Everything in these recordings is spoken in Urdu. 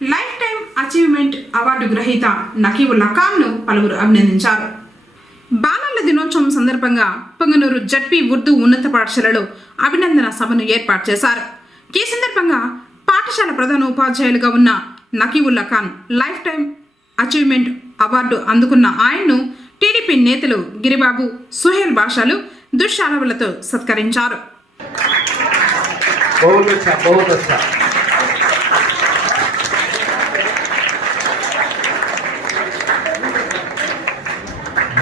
లైఫ్ టైం అచీవ్మెంట్ అవార్డు గ్రహీత నకీబుల్లా ఖాన్ను పలువురు అభినందించారు. బాలల దినోత్సవం సందర్భంగా పొంగనూరు జడ్పీ ఉర్దూ ఉన్నత పాఠశాలలో అభినందన సభను ఏర్పాటు చేశారు. ఈ సందర్భంగా పాఠశాల ప్రధాన ఉపాధ్యాయులుగా ఉన్న Naqibullah Khan lifetime achievement award అందుకున్న ఆయన్ను టీడీపీ నేతలు గిరిబాబు సుహేల్ భాషలు దుశ్శాలవులతో సత్కరించారు.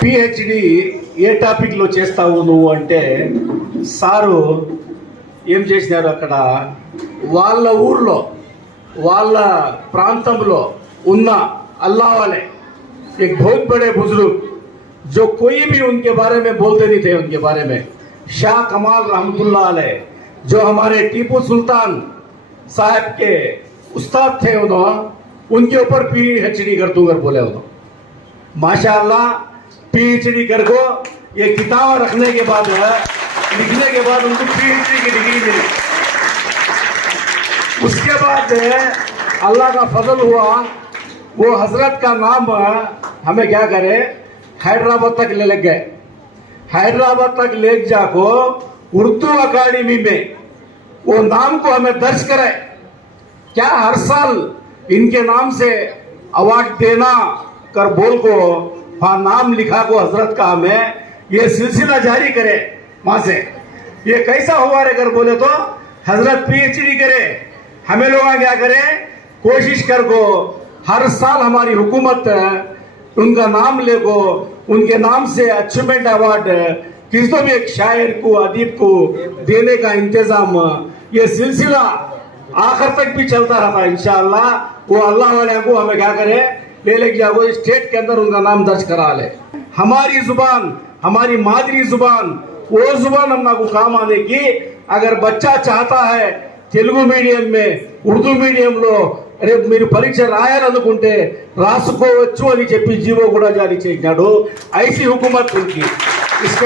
పిహెచ్డి ఏ టాపిక్లో చేస్తావు నువ్వు అంటే సారు ఏం చేసినారు అక్కడ? వాళ్ళ ఊర్లో వాళ్ళ ప్రాంతంలో انا، اللہ والے، ایک بہت بڑے بزرگ، جو کوئی بھی ان کے بارے میں بولتے نہیں تھے، ان کے بارے میں۔ شاہ کمال رحمت اللہ علیہ، جو ہمارے ٹیپو سلطان صاحب کے استاد تھے، انہوں، ان کے اوپر پی ایچ ڈی کر دوں گر بولے انہوں۔ ماشاء اللہ پی ایچ ڈی کر کو یہ کتاب رکھنے کے بعد جو ہے، لکھنے کے بعد ان کو پی ایچ ڈی کی ڈگری ملی۔ اس کے بعد جو ہے، اللہ کا فضل ہوا وہ حضرت کا نام ہمیں کیا کرے؟ حیدرآباد تک لے لگ گئے۔ حیدرآباد تک لے جا کو اردو اکیڈمی میں وہ نام کو ہمیں درج کرے کیا ہر سال ان کے نام سے اوارڈ دینا کر بول کو ہاں، نام لکھا کو حضرت کا ہمیں یہ سلسلہ جاری کرے وہاں سے۔ یہ کیسا ہوا رہے کر بولے تو؟ حضرت پی ایچ ڈی کرے۔ ہمیں لوگ کیا کرے؟ کوشش کر کو ہر سال ہماری حکومت ہے، ان کا نام لے گو، ان کے نام سے اچیومنٹ ایوارڈ تو بھی ایک شاعر کو عدیب کو دینے کا انتظام، یہ سلسلہ آخر تک بھی چلتا رہا ہے انشاءاللہ۔ وہ اللہ والے کو ہمیں کیا کرے؟ لے لے گیا، وہ اسٹیٹ کے اندر ان کا نام درج کرا لے۔ ہماری زبان، ہماری مادری زبان، وہ زبان ہم کو کام آنے کی۔ اگر بچہ چاہتا ہے، تلگو میڈیم میں، اردو میڈیم لو రేపు మీరు పరీక్ష రాయాలనుకుంటే రాసుకోవచ్చు అని చెప్పి జీవో కూడా జారీ చేశాడు ఐసీ హుకుమత్ ఇష్ట